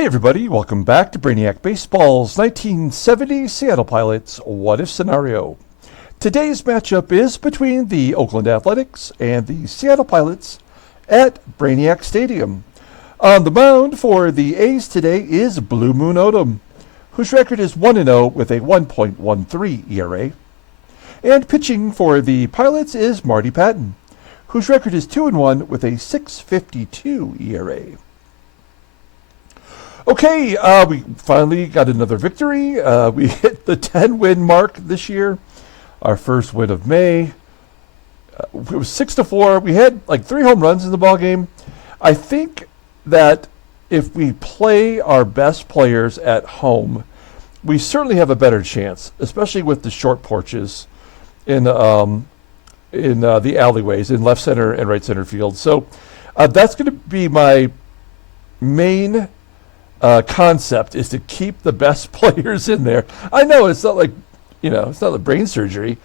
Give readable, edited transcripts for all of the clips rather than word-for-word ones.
Hey everybody, welcome back to Brainiac Baseball's 1970 Seattle Pilots What If Scenario. Today's matchup is between the Oakland Athletics and the Seattle Pilots at Brainiac Stadium. On the mound for the A's today is Blue Moon Odom, whose record is 1-0 with a 1.13 ERA. And pitching for the Pilots is Marty Pattin, whose record is 2-1 with a 6.52 ERA. Okay, we finally got another victory. We hit the 10-win mark this year, our first win of May. It was 6-4. We had like 3 home runs in the ball game. I think that if we play our best players at home, we certainly have a better chance, especially with the short porches in the alleyways in left center and right center field. So that's going to be my main concept, is to keep the best players in there. I know it's not like, it's not like brain surgery.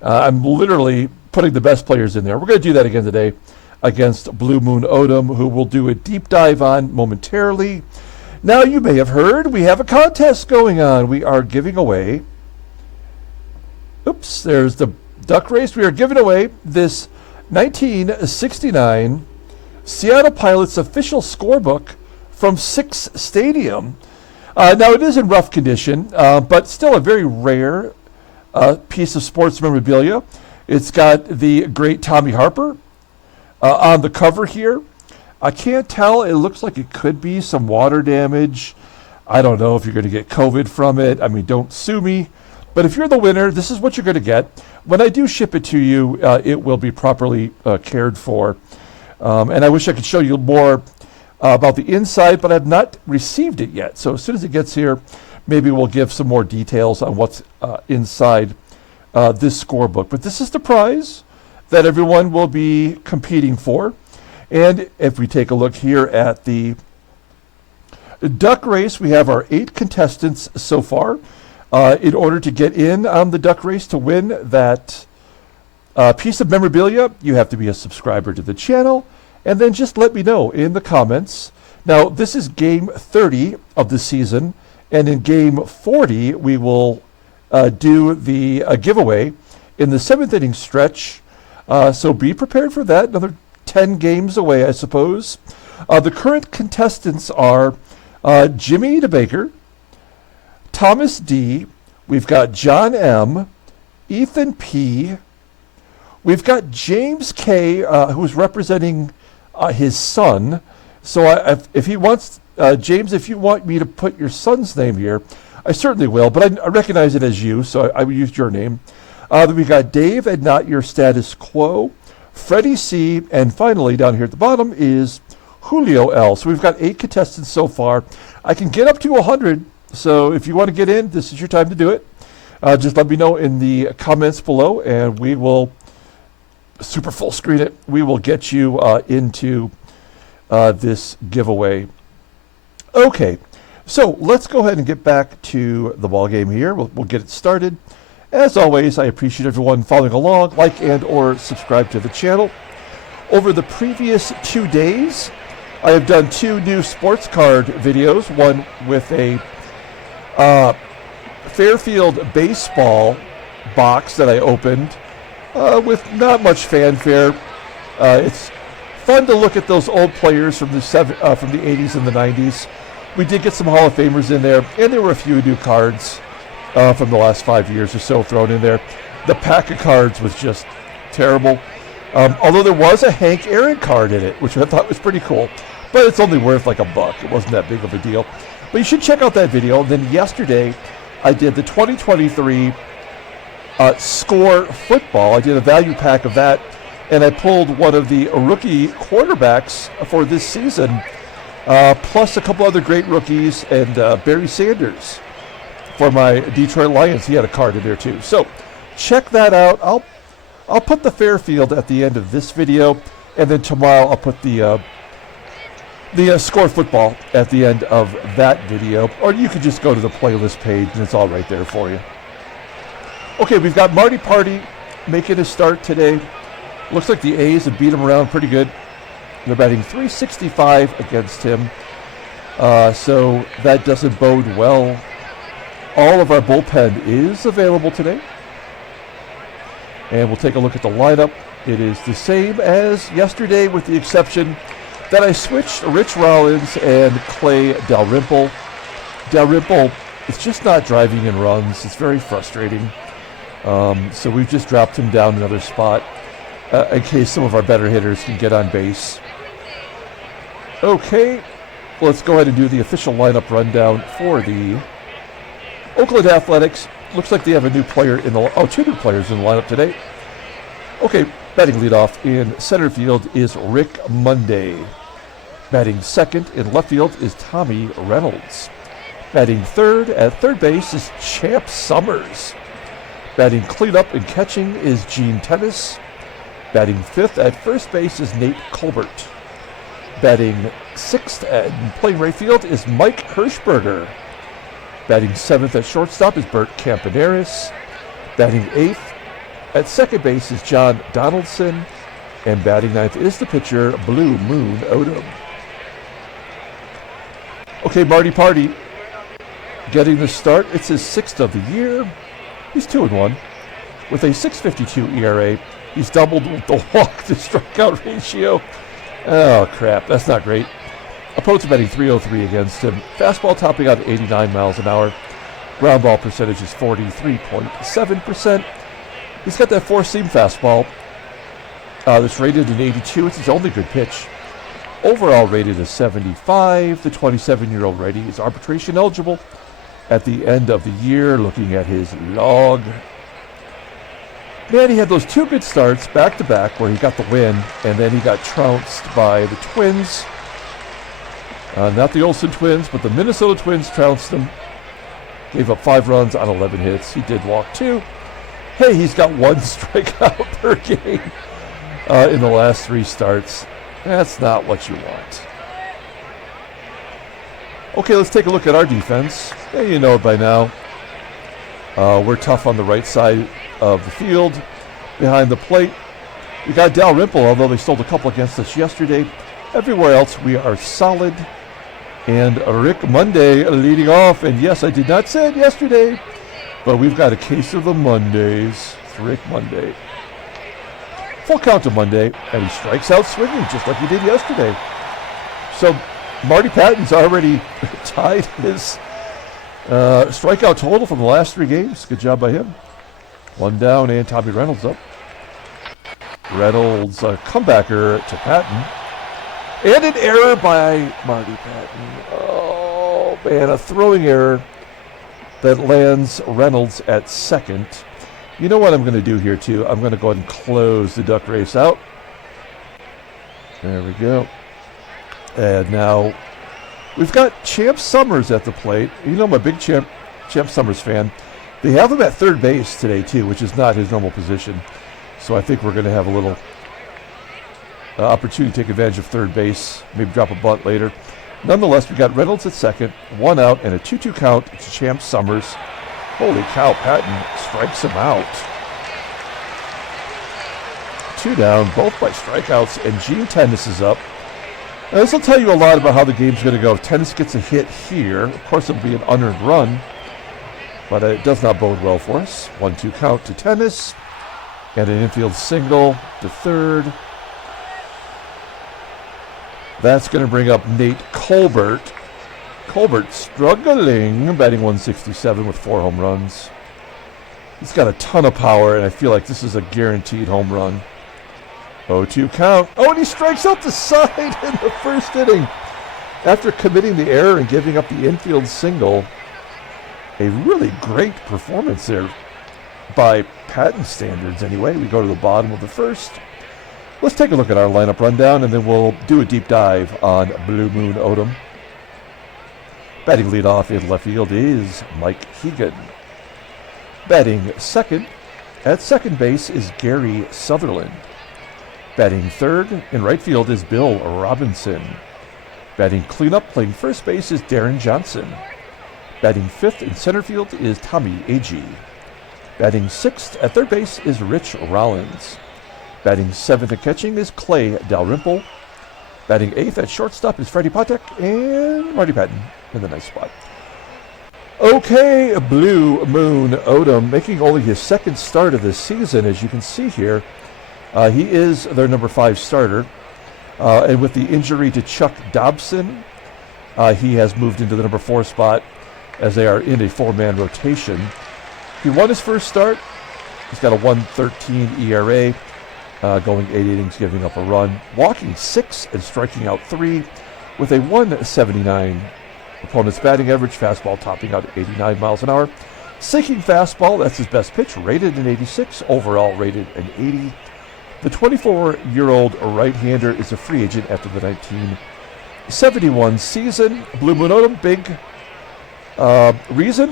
I'm literally putting the best players in there. We're going to do that again today against Blue Moon Odom, who we'll do a deep dive on momentarily. Now, you may have heard we have a contest going on. We are giving away, there's the duck race. We are giving away this 1969 Seattle Pilots official scorebook from Six Stadium. Now, it is in rough condition, but still a very rare piece of sports memorabilia. It's got the great Tommie Harper on the cover here. I can't tell. It looks like it could be some water damage. I don't know if you're going to get COVID from it. I mean, don't sue me. But if you're the winner, this is what you're going to get. When I do ship it to you, it will be properly cared for. And I wish I could show you more about the inside, but I've not received it yet. So as soon as it gets here, maybe we'll give some more details on what's inside this scorebook. But this is the prize that everyone will be competing for. And if we take a look here at the duck race, we have our 8 contestants so far. In order to get in on the duck race to win that piece of memorabilia, you have to be a subscriber to the channel. And then just let me know in the comments. Now, this is game 30 of the season. And in game 40, we will do the giveaway in the 7th inning stretch. So be prepared for that. Another 10 games away, I suppose. The current contestants are Jimmy DeBaker, Thomas D. We've got John M., Ethan P. We've got James K., who's representing his son. So if he wants, James, if you want me to put your son's name here, I certainly will, but I recognize it as you, so I will use your name. Then we got Dave and Not Your Status Quo, Freddie C., and finally down here at the bottom is Julio L. So we've got 8 contestants so far. I can get up to 100, so if you want to get in, this is your time to do it. Just let me know in the comments below, and we will super full screen it. We will get you into this giveaway. Okay, so let's go ahead and get back to the ball game here. We'll get it started. As always, I appreciate everyone following along, like and or subscribe to the channel. Over the previous 2 days, I have done 2 new sports card videos, one with a Fairfield baseball box that I opened with not much fanfare. It's fun to look at those old players from the 80s and the 90s. We did get some Hall of Famers in there, and there were a few new cards from the last 5 years or so thrown in there. The pack of cards was just terrible. Although there was a Hank Aaron card in it, which I thought was pretty cool. But it's only worth like $1. It wasn't that big of a deal. But you should check out that video. Then yesterday, I did the 2023 Score Football. I did a value pack of that, and I pulled one of the rookie quarterbacks for this season, plus a couple other great rookies, and Barry Sanders for my Detroit Lions. He had a card in there too. So check that out. I'll put the Fairfield at the end of this video, and then tomorrow I'll put the Score Football at the end of that video, or you could just go to the playlist page and it's all right there for you. Okay, we've got Marty Party making a start today. Looks like the A's have beat him around pretty good. They're batting .365 against him. So that doesn't bode well. All of our bullpen is available today. And we'll take a look at the lineup. It is the same as yesterday with the exception that I switched Rich Rollins and Clay Dalrymple. Dalrymple is just not driving in runs. It's very frustrating. So we've just dropped him down another spot in case some of our better hitters can get on base. Okay, let's go ahead and do the official lineup rundown for the Oakland Athletics. Looks like they have a new player in the two new players in the lineup today. Okay, batting leadoff in center field is Rick Monday. Batting second in left field is Tommie Reynolds. Batting third at third base is Champ Summers. Batting cleanup and catching is Gene Tennis. Batting fifth at first base is Nate Colbert. Batting sixth and playing right field is Mike Hershberger. Batting seventh at shortstop is Bert Campaneris. Batting eighth at second base is John Donaldson. And batting ninth is the pitcher, Blue Moon Odom. Okay, Marty Party getting the start. It's his sixth of the year. He's 2-1 with a .652 ERA. He's doubled the walk-to-strikeout ratio. Oh, crap. That's not great. Opponents batting .303 against him. Fastball topping out at 89 miles an hour. Ground ball percentage is 43.7%. He's got that four-seam fastball that's rated an 82. It's his only good pitch. Overall rated as 75. The 27-year-old righty is arbitration eligible at the end of the year. Looking at his log, man, he had those two good starts back-to-back where he got the win, and then he got trounced by the Twins. Not the Olsen Twins, but the Minnesota Twins trounced him. Gave up 5 runs on 11 hits. He did walk 2. Hey, he's got 1 strikeout per game in the last 3 starts. That's not what you want. Okay, let's take a look at our defense. Yeah, you know it by now. We're tough on the right side of the field. Behind the plate, we got Dalrymple, although they stole a couple against us yesterday. Everywhere else, we are solid. And Rick Monday leading off. And yes, I did not say it yesterday, but we've got a case of the Mondays. It's Rick Monday. Full count to Monday, and he strikes out swinging just like he did yesterday. So Marty Pattin's already tied his strikeout total from the last 3 games. Good job by him. 1 down, and Tommie Reynolds up. Reynolds, a comebacker to Pattin. And an error by Marty Pattin. Oh, man, a throwing error that lands Reynolds at second. You know what I'm going to do here, too? I'm going to go ahead and close the duck race out. There we go. And now we've got Champ Summers at the plate. You know I'm a big Champ Summers fan. They have him at third base today, too, which is not his normal position. So I think we're going to have a little opportunity to take advantage of third base, maybe drop a bunt later. Nonetheless, we got Reynolds at second, 1 out, and a 2-2 count to Champ Summers. Holy cow, Pattin strikes him out. 2 down, both by strikeouts, and Gene Tennis is up. Now, this will tell you a lot about how the game's going to go. If Tennis gets a hit here, of course it'll be an unearned run, but it does not bode well for us. 1-2 count to Tennis, and an infield single to third. That's going to bring up Nate Colbert. Colbert struggling, batting .167 with 4 home runs. He's got a ton of power, and I feel like this is a guaranteed home run. 0-2 count. Oh, and he strikes out the side in the first inning. After committing the error and giving up the infield single. A really great performance there by Pattin standards anyway. We go to the bottom of the first. Let's take a look at our lineup rundown, and then we'll do a deep dive on Blue Moon Odom. Batting leadoff in left field is Mike HEGAN. Batting second at second base is Gary Sutherland. Batting third in right field is Bill Robinson. Batting cleanup playing first base is Deron Johnson. Batting fifth in center field is Tommie AGEE. Batting sixth at third base is Rich Rollins. Batting seventh and catching is Clay Dalrymple. Batting eighth at shortstop is Freddie PATEK and Marty Pattin in the nice spot. Okay, Blue Moon Odom making only his second start of this season, as you can see here. He is their number 5 starter. And with the injury to Chuck Dobson, he has moved into the number 4 spot as they are in a 4-man rotation. He won his first start. He's got a 1.13 ERA, going 8 innings, giving up a run, walking 6 and striking out 3 with a 1.79 opponent's batting average, fastball topping out at 89 miles an hour. Sinking fastball, that's his best pitch, rated an 86, overall rated an 80. The 24-year-old right-hander is a free agent after the 1971 season. Blue Moon Odom, big reason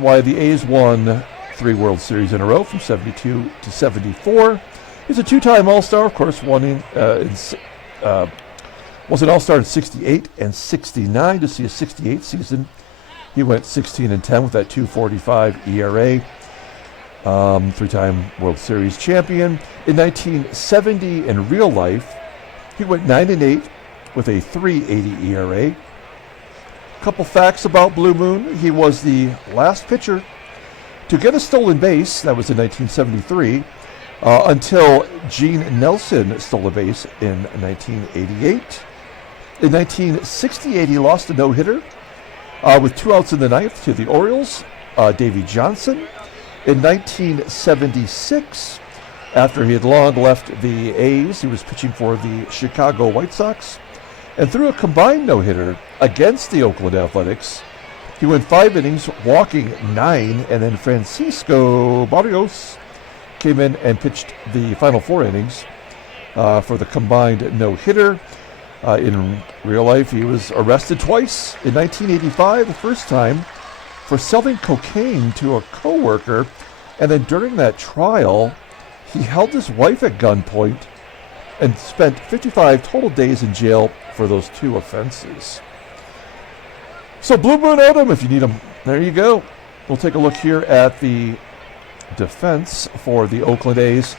why the A's won 3 World Series in a row from 72 to 74. He's a 2-time All-Star, of course, was an All-Star in 68 and 69. To see a 68 season, he went 16-10 with that 2.45 ERA. 3-time World Series champion. In 1970, in real life, he went 9-8 with a 3.80 ERA. Couple facts about Blue Moon. He was the last pitcher to get a stolen base. That was in 1973. Until Gene Nelson stole a base in 1988. In 1968, he lost a no-hitter with 2 outs in the ninth to the Orioles, Davey Johnson. In 1976, after he had long left the A's, he was pitching for the Chicago White Sox and threw a combined no-hitter against the Oakland Athletics. He went 5 innings, walking 9, and then Francisco Barrios came in and pitched the final 4 innings for the combined no-hitter. In real life, he was arrested twice. In 1985, the first time, for selling cocaine to a coworker, and then during that trial, he held his wife at gunpoint and spent 55 total days in jail for those 2 offenses. So Blue Moon Odom, if you need him, there you go. We'll take a look here at the defense for the Oakland A's.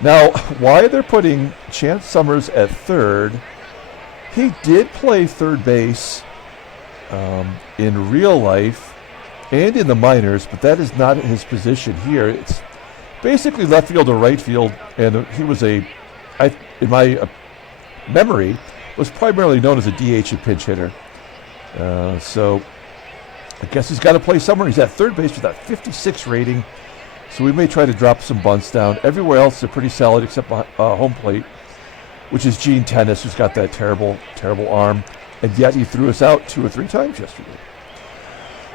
Now, why they're putting Chance Summers at third, he did play third base in real life and in the minors, but that is not his position here. It's basically left field or right field, and he was in my memory, was primarily known as a DH and pinch hitter. So I guess he's got to play somewhere. He's at third base with that 56 rating, so we may try to drop some bunts down. Everywhere else, they're pretty solid except home plate, which is Gene Tennis, who's got that terrible, terrible arm, and yet he threw us out 2 or 3 times yesterday.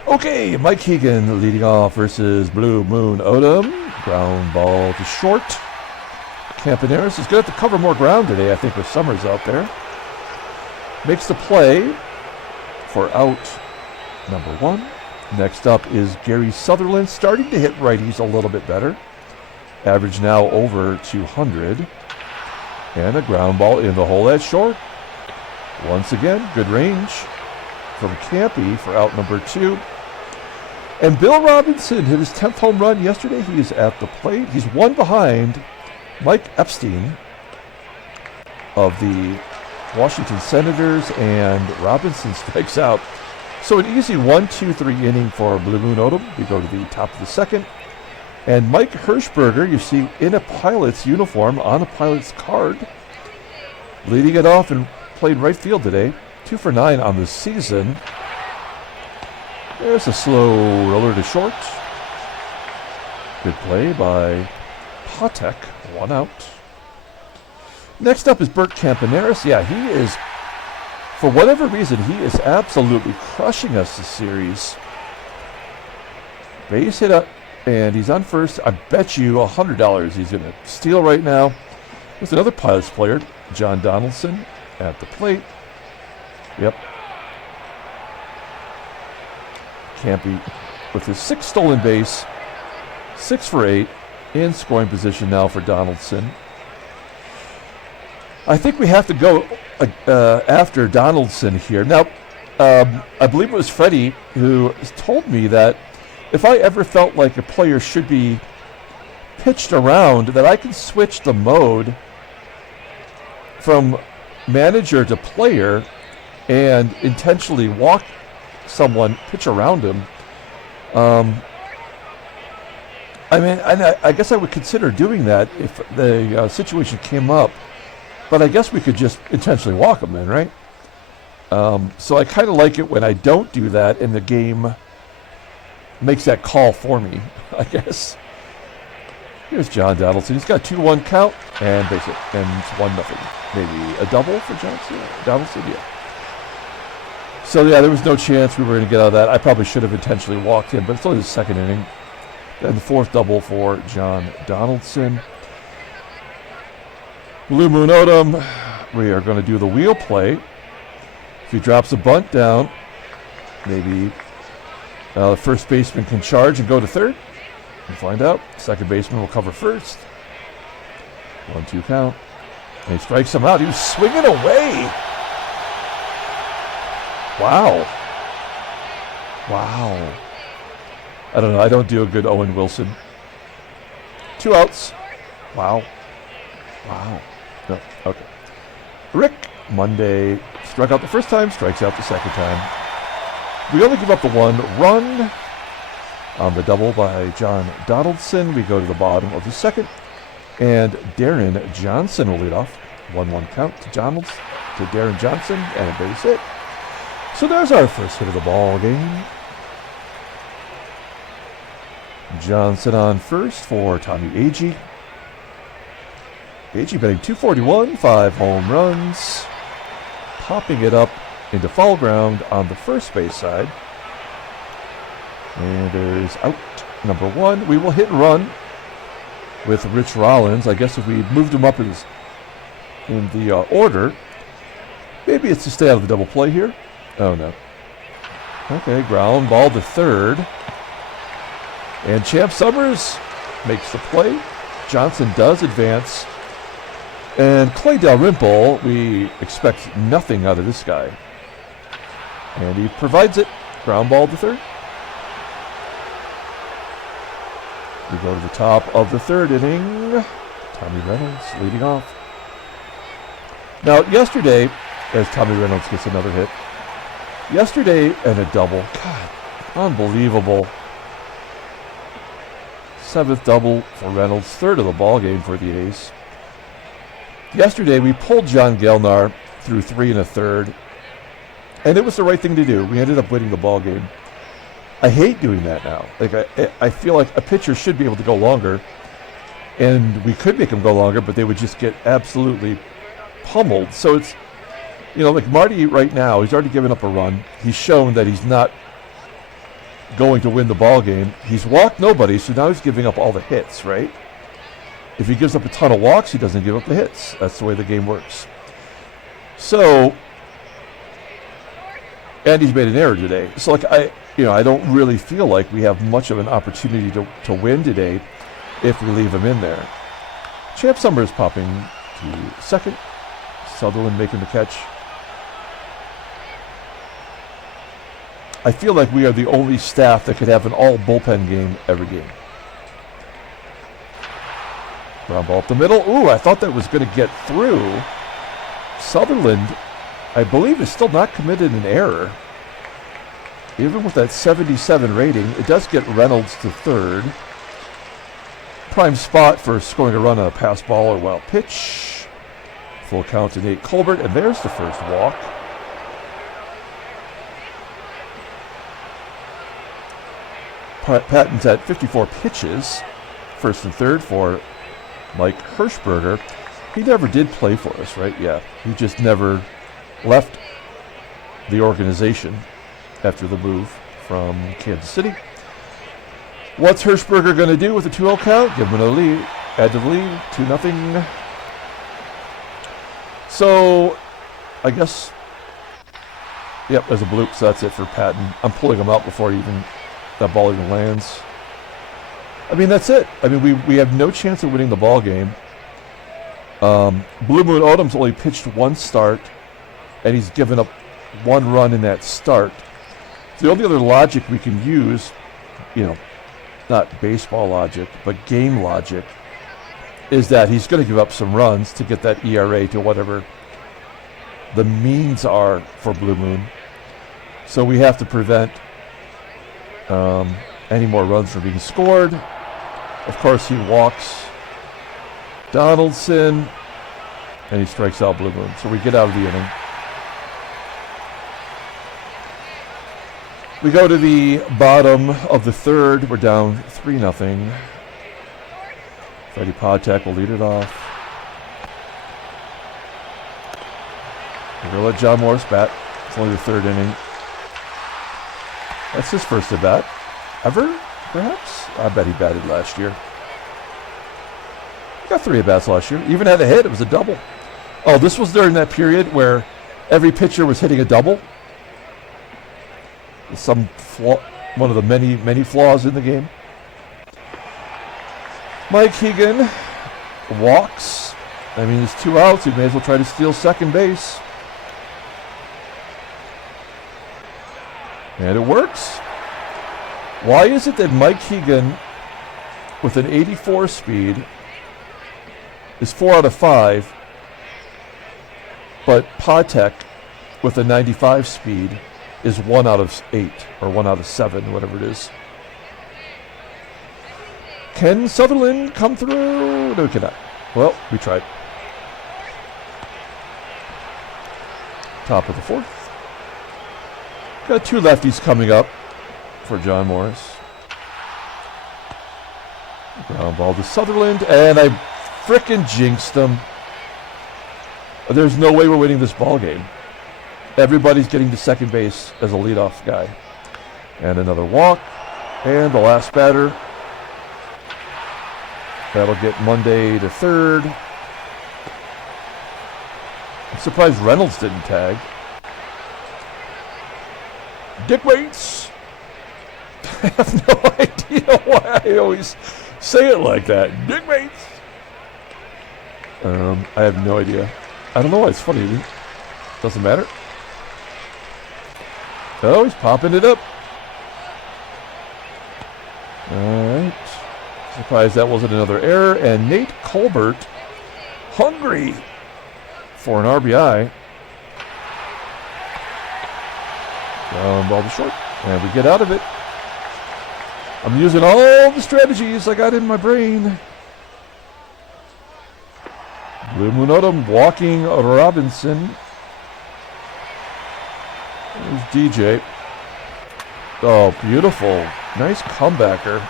Okay, Mike HEGAN leading off versus Blue Moon Odom. Ground ball to short. CAMPANERIS is going to have to cover more ground today, I think, with Summers out there. Makes the play for out number 1. Next up is Gary Sutherland, starting to hit righties a little bit better. Average now over 200. And a ground ball in the hole at short. Once again, good range from Campy for out number 2. And Bill Robinson hit his 10th home run yesterday. He is at the plate. He's 1 behind Mike Epstein of the Washington Senators, and Robinson strikes out. So an easy 1-2-3 inning for Blue Moon Odom. We go to the top of the second. And Mike HERSHBERGER, you see in a Pilot's uniform on a Pilot's card, leading it off and played right field today. 2 for 9 on the season. There's a slow roller to short. Good play by PATEK, 1 out. Next up is Bert CAMPANERIS. Yeah, he is, for whatever reason, he is absolutely crushing us this series. Base hit up, and he's on first. I bet you $100 he's going to steal right now. With another Pilots player, John Donaldson, at the plate. Yep. Campy with his 6th stolen base, 6 for 8, in scoring position now for Donaldson. I think we have to go after Donaldson here. Now, I believe it was Freddie who told me that if I ever felt like a player should be pitched around, that I can switch the mode from manager to player and intentionally walk someone, pitch around him. I mean, I guess I would consider doing that if the situation came up, but I guess we could just intentionally walk them then, right? So I kind of like it when I don't do that and the game makes that call for me, I guess. Here's John Donaldson. He's got a 2-1 count and base it, and it's 1-0. Maybe a double for Donaldson, yeah. So yeah, there was no chance we were going to get out of that. I probably should have intentionally walked him, but it's only the second inning. And the fourth double for John Donaldson. Blue Moon Odom, we are going to do the wheel play. If he drops a bunt down, maybe the first baseman can charge and go to third. We'll find out. Second baseman will cover first. 1-2 count. And he strikes him out. He was swinging away. Wow. Wow. I don't know. I don't do a good Owen Wilson. 2 outs. Wow. Wow. No. Okay. Rick Monday struck out the first time, strikes out the second time. We only give up the 1 run on the double by John Donaldson. We go to the bottom of the second, and Deron Johnson will lead off. 1-1 count to Deron Johnson, and a base hit. So there's our first hit of the ball game. Johnson on first for Tommie AGEE. AGEE batting .241, 5 home runs. Popping it up into foul ground on the first base side. And there's out number 1. We will hit and run with Rich Rollins. I guess if we moved him up in the order, maybe it's to stay out of the double play here. Oh, no. Okay, ground ball to third. And Champ Summers makes the play. Johnson does advance. And Clay Dalrymple, we expect nothing out of this guy. And he provides it. Ground ball to third. We go to the top of the third inning. Tommie Reynolds leading off. Now, yesterday, as Tommie Reynolds gets another hit, yesterday and a double. God, unbelievable. 7th double for Reynolds, 3rd of the ball game for the A's. Yesterday, we pulled John Gelnar through 3 1/3, and it was the right thing to do. We ended up winning the ball game. I hate doing that now. Like I feel like a pitcher should be able to go longer, and we could make him go longer, but they would just get absolutely pummeled. So it's, like Marty right now, he's already given up a run. He's shown that he's not going to win the ball game. He's walked nobody, so now he's giving up all the hits, right? If he gives up a ton of walks, he doesn't give up the hits. That's the way the game works. So, and he's made an error today. So, like, I don't really feel like we have much of an opportunity to win today if we leave him in there. Champ Summers popping to second. Sutherland making the catch. I feel like we are the only staff that could have an all bullpen game every game. Ground ball up the middle. Ooh, I thought that was going to get through. Sutherland, I believe, is still not committed an error. Even with that 77 rating, it does get Reynolds to third. Prime spot for scoring a run on a pass ball or wild pitch. Full count to Nate Colbert, and there's the first walk. Pattin's at 54 pitches. First and third for Mike HERSHBERGER. He never did play for us, right? Yeah. He just never left the organization after the move from Kansas City. What's HERSHBERGER going to do with a 2-0 count? Give him a lead. Add to the lead. 2-0. So, I guess, yep, there's a bloop, so that's it for Pattin. I'm pulling him out before that ball even lands. I mean, that's it. I mean, we have no chance of winning the ball game. Blue Moon Odom's only pitched 1 start, and he's given up 1 run in that start. The only other logic we can use, not baseball logic, but game logic, is that he's going to give up some runs to get that ERA to whatever the means are for Blue Moon. So we have to prevent any more runs from being scored. Of course, he walks Donaldson, and he strikes out Blue Moon. So we get out of the inning. We go to the bottom of the third. We're down 3-0. Freddie PATEK will lead it off. We're going to let John Morris bat. It's only the third inning. That's his first at bat. Ever, perhaps? I bet he batted last year. He got 3 at bats last year. Even had a hit. It was a double. Oh, this was during that period where every pitcher was hitting a double. Some flaw, one of the many flaws in the game. Mike HEGAN walks. I mean, it's 2 outs. He may as well try to steal second base. And it works. Why is it that Mike HEGAN, with an 84 speed, is 4 out of 5, but PATEK, with a 95 speed, is 1 out of 8, or 1 out of 7, whatever it is? Can Sutherland come through? No, he cannot. Well, we tried. Top of the 4th. Got 2 lefties coming up for John Morris. Ground ball to Sutherland, and I frickin' jinxed him. There's no way we're winning this ball game. Everybody's getting to second base as a leadoff guy. And another walk. And the last batter. That'll get Monday to third. I'm surprised Reynolds didn't tag. Dick Waits. I have no idea why I always say it like that. Dick Waits. I have no idea. I don't know why it's funny. Doesn't matter. Oh, he's popping it up. All right. Surprised that wasn't another error. And Nate Colbert, hungry for an RBI. Ball to short. And we get out of it. I'm using all the strategies I got in my brain. Blue Moon Odom walking Robinson. There's DJ. Oh, beautiful. Nice comebacker.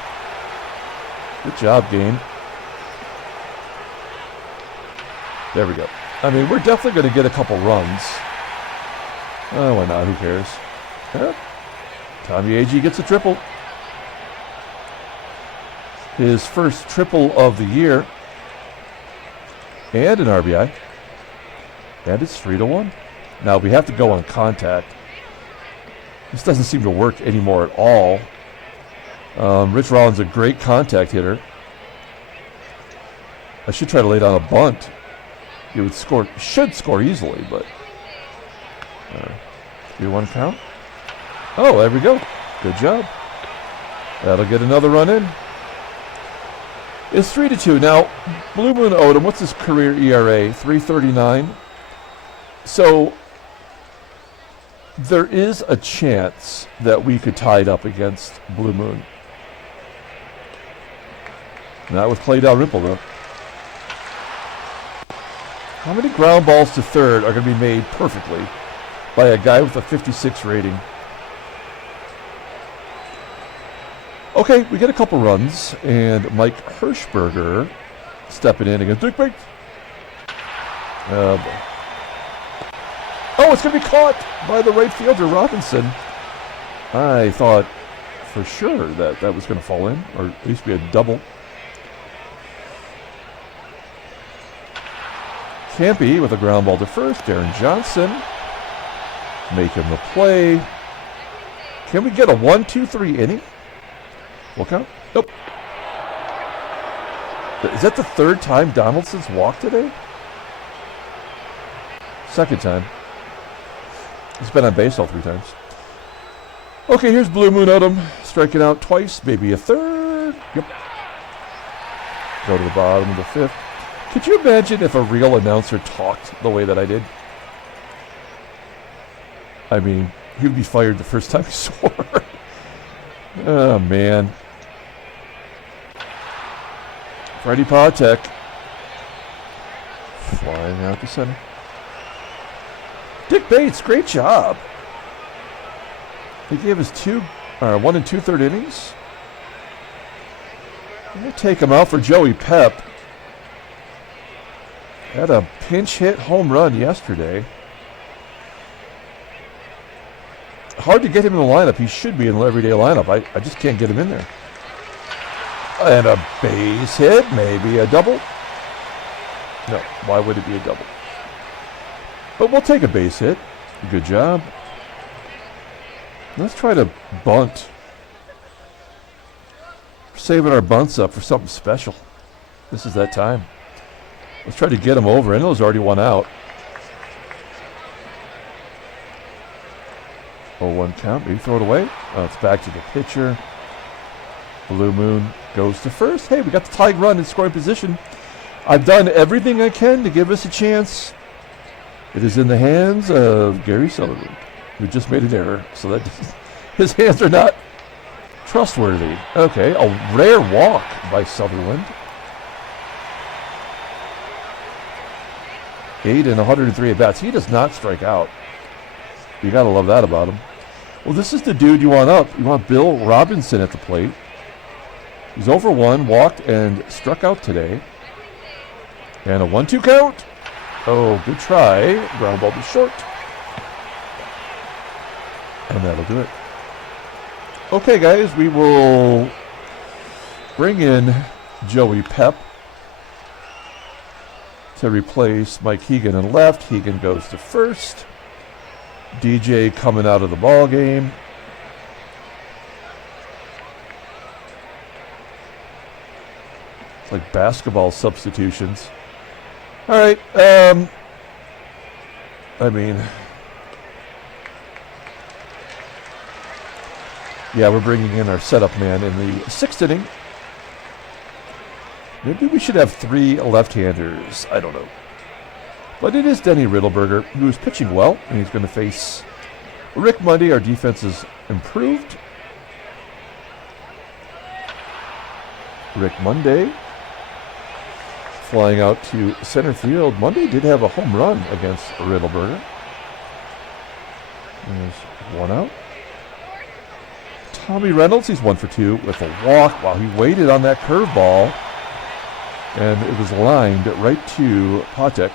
Good job, game. There we go. I mean, we're definitely going to get a couple runs. Oh, why not? Who cares? Yeah. Tommie AGEE gets a triple. His first triple of the year. And an RBI. And it's 3-1. Now, we have to go on contact. This doesn't seem to work anymore at all. Rich Rollins a great contact hitter. I should try to lay down a bunt. He would score, should score easily, but 3-1 count. Oh, there we go. Good job. That'll get another run in. It's 3-2. Now, Blue Moon Odom, what's his career ERA? 3.39. So there is a chance that we could tie it up against Blue Moon. Not with Clay Dalrymple, though. How many ground balls to third are going to be made perfectly by a guy with a 56 rating? Okay, we get a couple runs, and Mike HERSHBERGER stepping in against Dick Waits. Oh, it's going to be caught by the right fielder, Robinson. I thought for sure that that was going to fall in, or at least be a double. Campy with a ground ball to first. Deron Johnson making the play. Can we get a 1-2-3 inning? Full count? Nope. Is that the third time Donaldson's walked today? Second time. He's been on base all 3 times. Okay, here's Blue Moon Odom striking out twice, maybe a third. Yep. Go to the bottom of the 5th. Could you imagine if a real announcer talked the way that I did? I mean, he would be fired the first time he scored. Oh, man. Freddie PATEK. Flying out the center. Dick Bates, great job. He gave us 1 2/3 innings. We'll take him out for Joey Pep. Had a pinch hit home run yesterday. Hard to get him in the lineup. He should be in the everyday lineup. I just can't get him in there. And a base hit, maybe a double. No, why would it be a double? But we'll take a base hit. Good job. Let's try to bunt. We're saving our bunts up for something special. This is that time. Let's try to get him over. I know there's already one out. 0-1 count. Maybe throw it away. Oh, it's back to the pitcher. Blue Moon goes to first. Hey, we got the tying run in scoring position. I've done everything I can to give us a chance. It is in the hands of Gary Sutherland, who just made an error. So that his hands are not trustworthy. Okay, a rare walk by Sutherland. 8 and 103 at-bats. He does not strike out. You got to love that about him. Well, this is the dude you want up. You want Bill Robinson at the plate. He's over 1, walked, and struck out today. And a 1-2 count. Oh, good try. Ground ball to short. And that'll do it. Okay, guys, we will bring in Joey Pep to replace Mike HEGAN in left. HEGAN goes to first. DJ coming out of the ball game. It's like basketball substitutions. All right. I mean, yeah, we're bringing in our setup man in the 6th inning. Maybe we should have 3 left-handers. I don't know. But it is Denny Riddleberger, who is pitching well, and he's going to face Rick Monday. Our defense is improved. Rick Monday flying out to center field. Monday did have a home run against Riddleberger. There's 1 out. Tommie Reynolds, he's 1 for 2 with a walk while he waited on that curveball. And it was lined right to PATEK.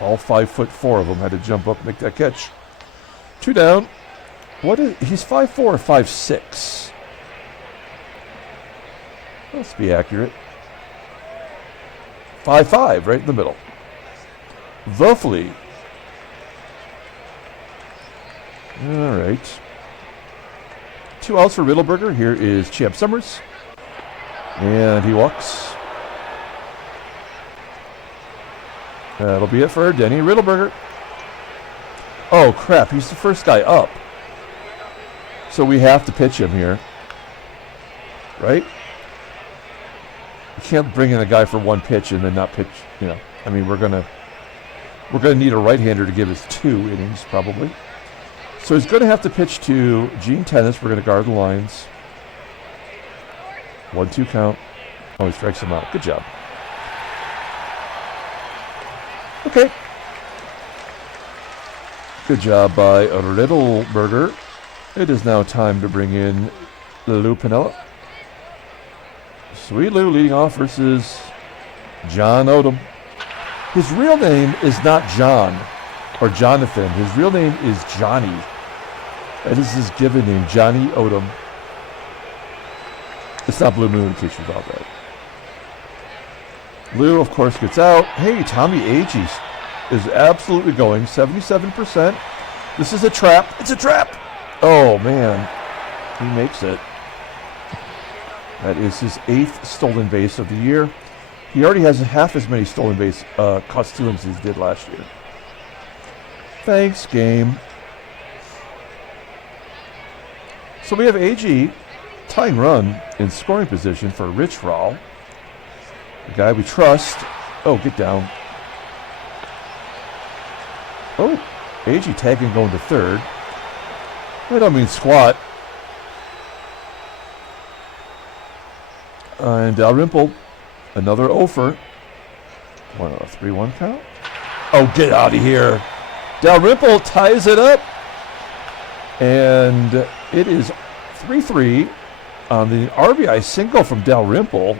All 5'4" of them had to jump up and make that catch. 2 down. He's 5'4" or 5'6"? Let's be accurate. 5'5", right in the middle. The Flea. All right. 2 outs for Riddleberger. Here is Champ Summers. And he walks. That'll be it for Denny Riddleberger. Oh, crap. He's the first guy up. So we have to pitch him here. Right? You can't bring in a guy for 1 pitch and then not pitch, you know. I mean, we're gonna need a right-hander to give us 2 innings, probably. So he's going to have to pitch to Gene Tennis. We're going to guard the lines. 1-2 count. Oh, he strikes him out. Good job. Okay. Good job by Riddleberger. It is now time to bring in Lou Piniella. Sweet Lou leading off versus John Odom. His real name is not John or Jonathan. His real name is Johnny. That is his given name, Johnny Odom. It's not Blue Moon, in case you thought that. Lou, of course, gets out. Hey, Tommy AGEE is absolutely going. 77%. This is a trap. It's a trap. Oh, man. He makes it. That is his 8th stolen base of the year. He already has half as many stolen base caught stealings as he did last year. Thanks, game. So we have AGEE tying run in scoring position for Rich Rawl. The guy we trust. Oh, get down. Oh, AGEE tagging going to third. I don't mean squat. And Dalrymple, another offer. 3-1 count. Oh, get out of here. Dalrymple ties it up. And it is 3-3 on the RBI single from Dalrymple.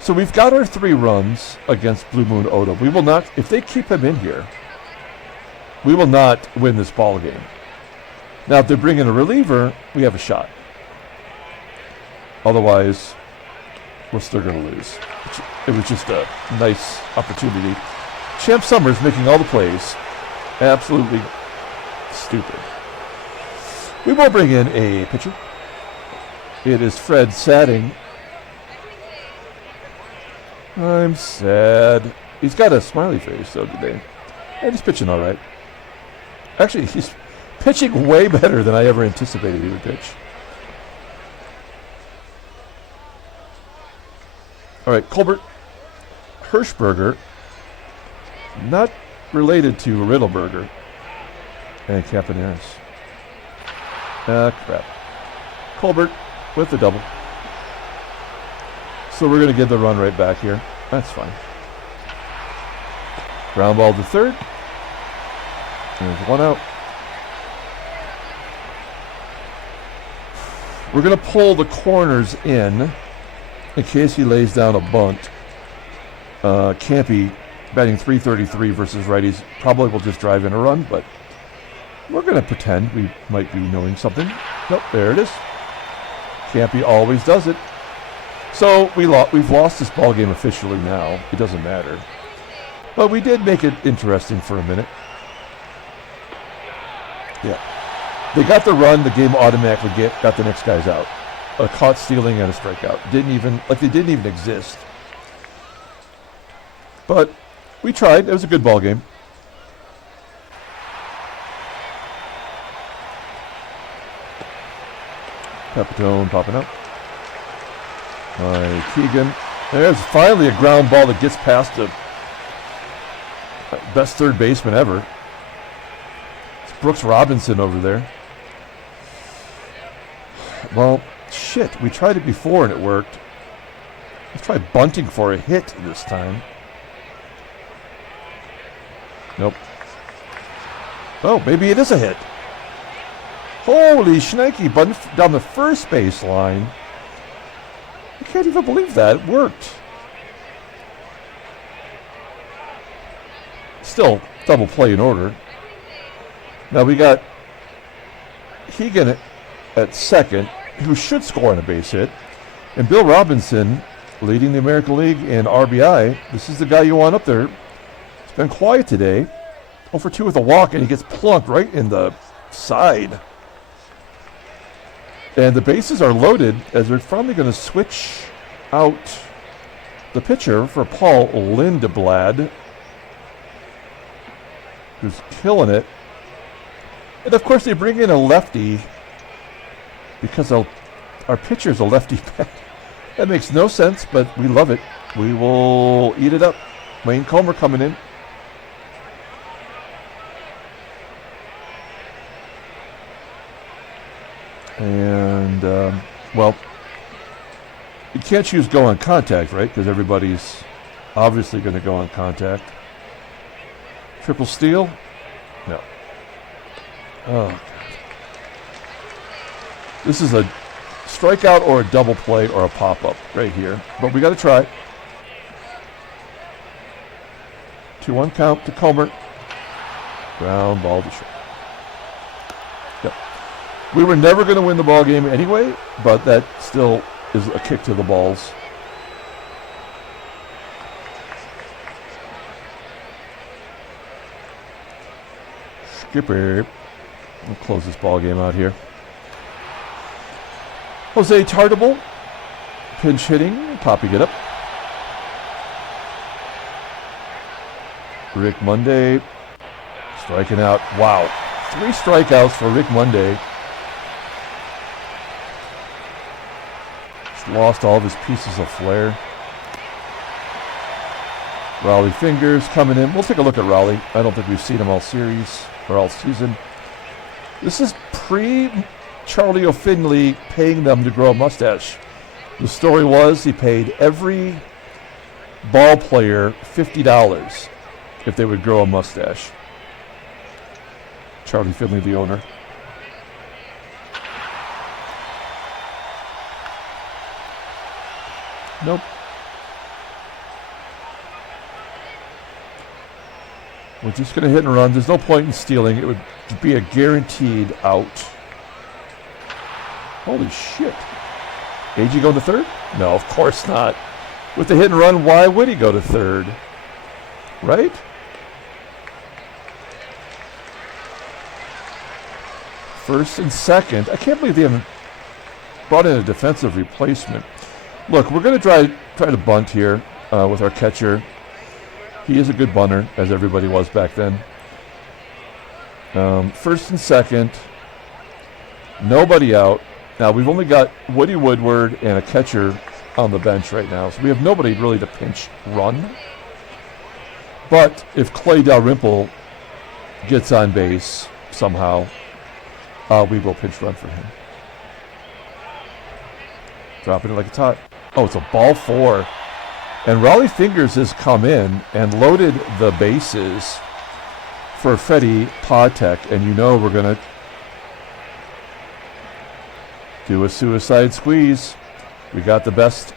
So we've got our 3 runs against Blue Moon Odom. We will not, if they keep him in here, we will not win this ball game. Now, if they bring in a reliever, we have a shot. Otherwise, we're still going to lose. It was just a nice opportunity. Champ Summers making all the plays. Absolutely stupid. We will bring in a pitcher. It is Fred Sadding. I'm sad. He's got a smiley face, though, today. And he's pitching all right. Actually, he's pitching way better than I ever anticipated he would pitch. All right, Colbert. HERSHBERGER. Not related to REYNOLDS. And CAMPANERIS. Crap. Colbert with the double. So we're going to get the run right back here. That's fine. Ground ball to third. There's one out. We're going to pull the corners in case he lays down a bunt. Campy batting .333 versus righties probably will just drive in a run, but we're going to pretend we might be knowing something. Nope, there it is. Campy always does it. So we've lost this ball game officially now. It doesn't matter. But we did make it interesting for a minute. Yeah. They got the run, the game automatically got the next guys out. A caught stealing and a strikeout. They didn't even exist. But we tried. It was a good ball game. Pepitone popping up. HEGAN. There's finally a ground ball that gets past the best third baseman ever. It's Brooks Robinson over there. Well, shit. We tried it before and it worked. Let's try bunting for a hit this time. Nope. Oh, maybe it is a hit. Holy shnikey, down the first base line. I can't even believe that. It worked. Still, double play in order. Now we got HEGAN at second, who should score on a base hit. And Bill Robinson leading the American League in RBI. This is the guy you want up there. It's been quiet today. 0 for 2 with a walk, and he gets plunked right in the side. And the bases are loaded as they're finally going to switch out the pitcher for Paul Lindblad, who's killing it. And of course they bring in a lefty because our pitcher's a lefty bat. That makes no sense, but we love it. We will eat it up. Wayne Comer coming in. And, well, you can't choose go on contact, right? Because everybody's obviously going to go on contact. Triple steal? No. Oh, God. This is a strikeout or a double play or a pop-up right here. But we got to try. 2-1 count to Colbert. Ground ball to short. Yep. We were never going to win the ball game anyway, but that still is a kick to the balls. Skipper. We'll close this ball game out here. Jose Tartable, pinch hitting, popping it up. Rick Monday, striking out. Wow, 3 strikeouts for Rick Monday. He's lost all of his pieces of flair. Raleigh Fingers coming in. We'll take a look at Raleigh. I don't think we've seen him all series or all season. This is pre-Charlie O'Finley paying them to grow a mustache. The story was he paid every ball player $50 if they would grow a mustache. Charlie Finley, the owner. Nope. We're just going to hit and run. There's no point in stealing. It would be a guaranteed out. Holy shit. AGEE going to third? No, of course not. With the hit and run, why would he go to third? Right? First and second. I can't believe they haven't brought in a defensive replacement. Look, we're going to try to bunt here with our catcher. He is a good bunter, as everybody was back then. First and second. Nobody out. Now, we've only got Woody Woodward and a catcher on the bench right now, so we have nobody really to pinch run. But if Clay Dalrymple gets on base somehow, we will pinch run for him. Dropping it like it's hot. Oh, it's a ball four. And Raleigh Fingers has come in and loaded the bases for Freddie PATEK, and you know we're going to do a suicide squeeze. We got the best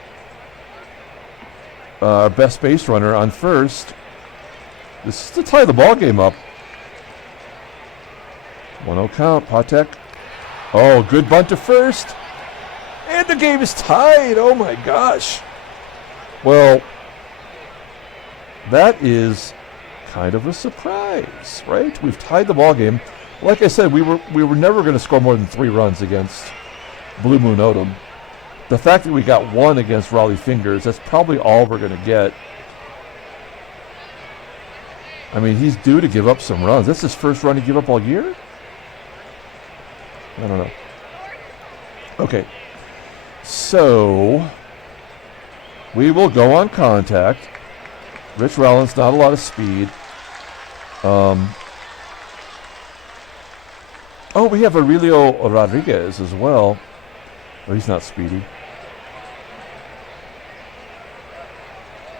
base runner on first. This is to tie the ball game up. 1-0 count, PATEK. Oh, good bunt to first. And the game is tied. Oh my gosh. Well, that is kind of a surprise, right? We've tied the ball game. Like I said, we were never going to score more than 3 runs against Blue Moon Odom. The fact that we got 1 against Raleigh Fingers, that's probably all we're going to get. I mean, he's due to give up some runs. That's his first run to give up all year? I don't know. Okay. So, we will go on contact. Rich Rollins, not a lot of speed. Oh, we have Aurelio Rodriguez as well. Oh, he's not speedy.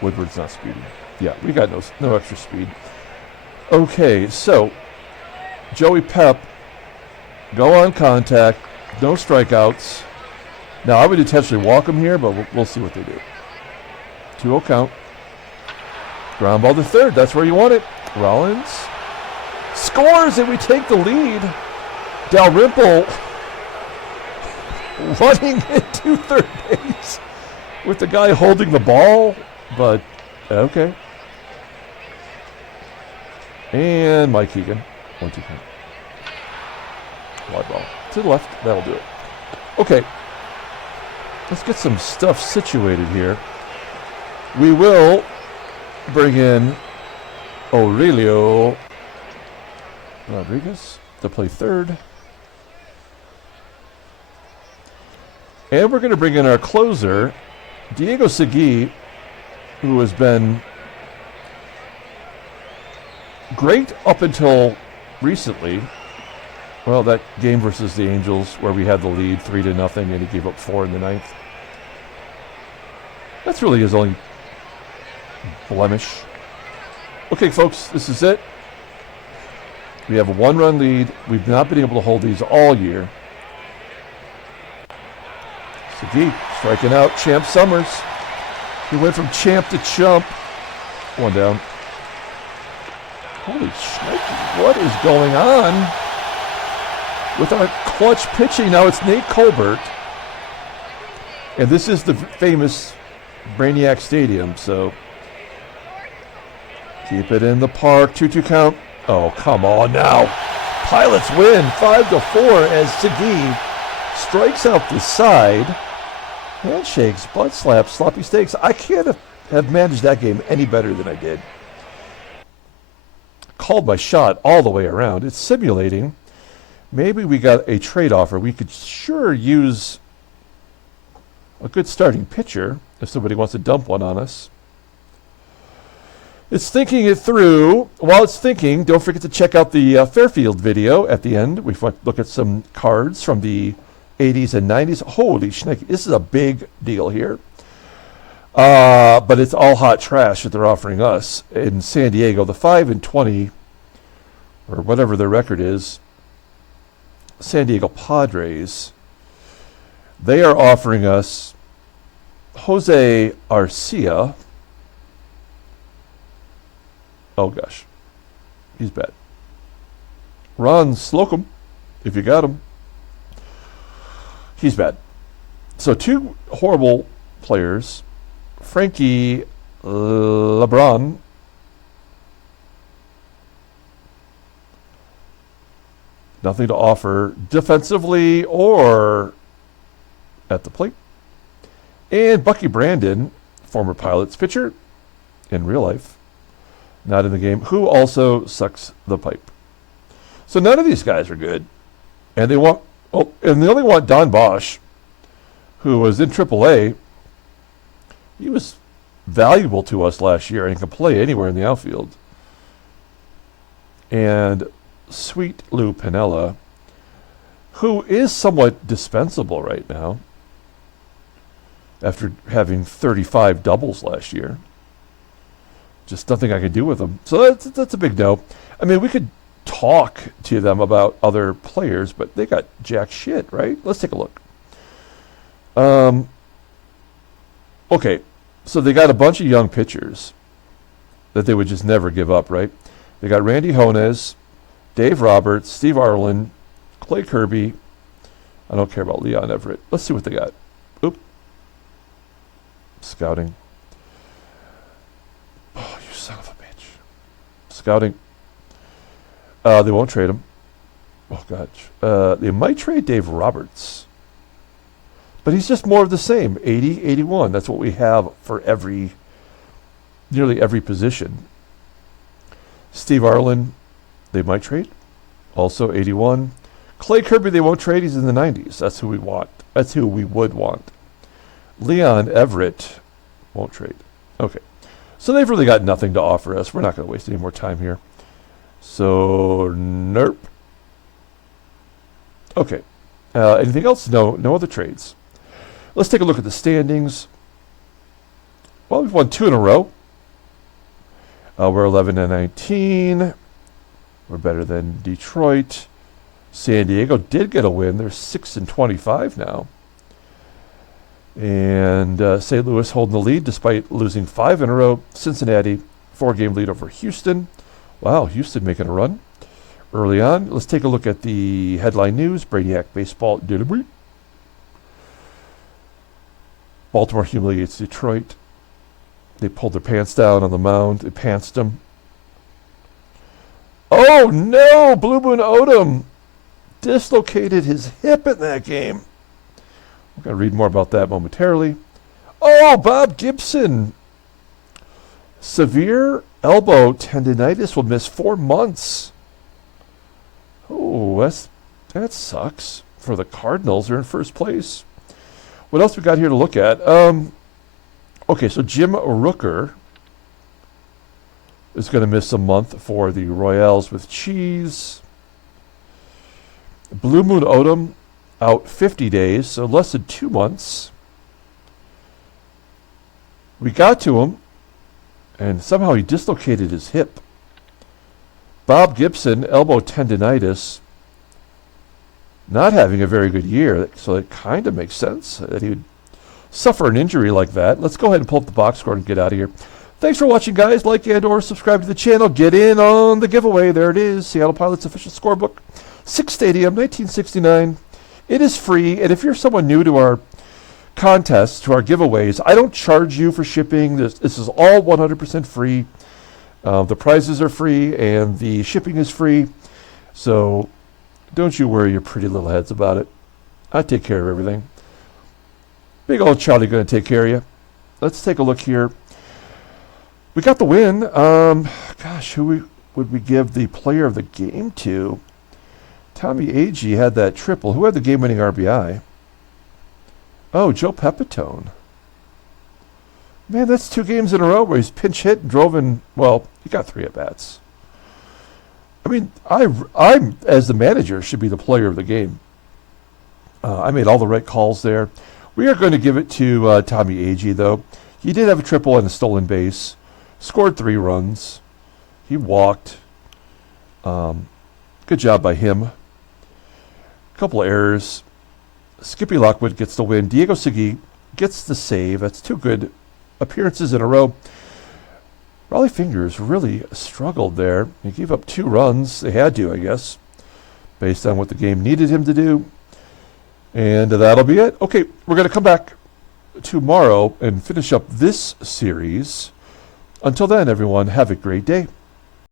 Woodward's not speedy. Yeah, we got no extra speed. Okay, so Joey Pep, go on contact, no strikeouts. Now, I would intentionally walk him here, but we'll see what they do. 2-0 count. Ground ball to third. That's where you want it. Rollins scores, and we take the lead. Dalrymple running into third base with the guy holding the ball, but okay. And Mike HEGAN. 1-2 count. Wide ball. To the left. That'll do it. Okay. Let's get some stuff situated here. We will bring in Aurelio Rodriguez to play third. And we're going to bring in our closer, Diego Segui, who has been great up until recently. Well, that game versus the Angels where we had the lead 3-0 and he gave up 4 in the 9th. That's really his only blemish. Okay, folks, this is it. We have a 1-run lead. We've not been able to hold these all year. Segui striking out Champ Summers. He went from champ to chump. 1 down. Holy shnikey, what is going on with our clutch pitching? Now it's Nate Colbert. And this is the famous Brainiac Stadium, so keep it in the park. 2-2 count. Oh, come on now. Pilots win 5-4 as Segui strikes out the side. Handshakes, butt slaps, sloppy steaks. I can't have managed that game any better than I did. Called my shot all the way around. It's simulating. Maybe we got a trade offer. We could sure use a good starting pitcher if somebody wants to dump one on us. It's thinking it through. While it's thinking, don't forget to check out the Fairfield video at the end. We look at some cards from the 80s and 90s. Holy schnick, this is a big deal here. But it's all hot trash that they're offering us in San Diego. The 5-20, or whatever their record is, San Diego Padres, they are offering us Jose Arcia. Oh, gosh. He's bad. Ron Slocum, if you got him. He's bad. So 2 horrible players. Frankie LeBron. Nothing to offer defensively or at the plate. And Bucky Brandon, former Pilots pitcher in real life. Not in the game, who also sucks the pipe. So none of these guys are good. And they want, and they only want Don Bosch, who was in AAA. He was valuable to us last year and can play anywhere in the outfield. And Sweet Lou Piniella, who is somewhat dispensable right now after having 35 doubles last year. Just nothing I can do with them. So that's a big no. I mean, we could talk to them about other players, but they got jack shit, right? Let's take a look. Okay, so they got a bunch of young pitchers that they would just never give up, right? They got Randy Jones, Dave Roberts, Steve Arlen, Clay Kirby. I don't care about Leon Everett. Let's see what they got. Oop. Scouting. Oh, you son of a bitch. Scouting. They won't trade him. Oh, gosh. They might trade Dave Roberts. But he's just more of the same. 80, 81. That's what we have for nearly every position. Steve Arlen, they might trade. Also 81. Clay Kirby, they won't trade. He's in the 90s. That's who we want. That's who we would want. Leon Everett won't trade. Okay. So they've really got nothing to offer us. We're not going to waste any more time here. So, nope. Okay. Anything else? No other trades. Let's take a look at the standings. Well, we've won 2 in a row. We're 11-19. We're better than Detroit. San Diego did get a win. They're 6-25 now. And St. Louis holding the lead despite losing 5 in a row. Cincinnati, 4-game lead over Houston. Wow, Houston making a run early on. Let's take a look at the headline news. Brainiac baseball delivery. Baltimore humiliates Detroit. They pulled their pants down on the mound. They pantsed them. Oh no! Blue Moon Odom dislocated his hip in that game. We're going to read more about that momentarily. Oh, Bob Gibson. Severe elbow tendinitis, will miss 4 months. Oh, that sucks for the Cardinals. They're in first place. What else we got here to look at? Okay, so Jim Rooker is going to miss a month for the Royals with cheese. Blue Moon Odom out 50 days, so less than 2 months. We got to him, and somehow he dislocated his hip. Bob Gibson, elbow tendinitis, not having a very good year, so it kind of makes sense that he would suffer an injury like that. Let's go ahead and pull up the box score and get out of here. Thanks for watching, guys. Like and or subscribe to the channel. Get in on the giveaway. There it is. Seattle Pilots official scorebook. 6 Stadium, 1969. It is free, and if you're someone new to our contests, to our giveaways, I don't charge you for shipping. This is all 100% free. The prizes are free, and the shipping is free. So don't you worry your pretty little heads about it. I take care of everything. Big old Charlie going to take care of you. Let's take a look here. We got the win. Gosh, who would we give the player of the game to? Tommie AGEE had that triple. Who had the game-winning RBI? Oh, Joe Pepitone. Man, that's 2 games in a row where he's pinch hit and drove in. Well, he got 3 at-bats. I mean, I'm, as the manager, should be the player of the game. I made all the right calls there. We are going to give it to Tommie AGEE, though. He did have a triple and a stolen base. Scored 3 runs. He walked. Good job by him. A couple of errors. Skippy Lockwood gets the win. Diego Segui gets the save. That's 2 good appearances in a row. Raleigh Fingers really struggled there. He gave up 2 runs. They had to, I guess, based on what the game needed him to do. And that'll be it. Okay, we're going to come back tomorrow and finish up this series. Until then, everyone, have a great day.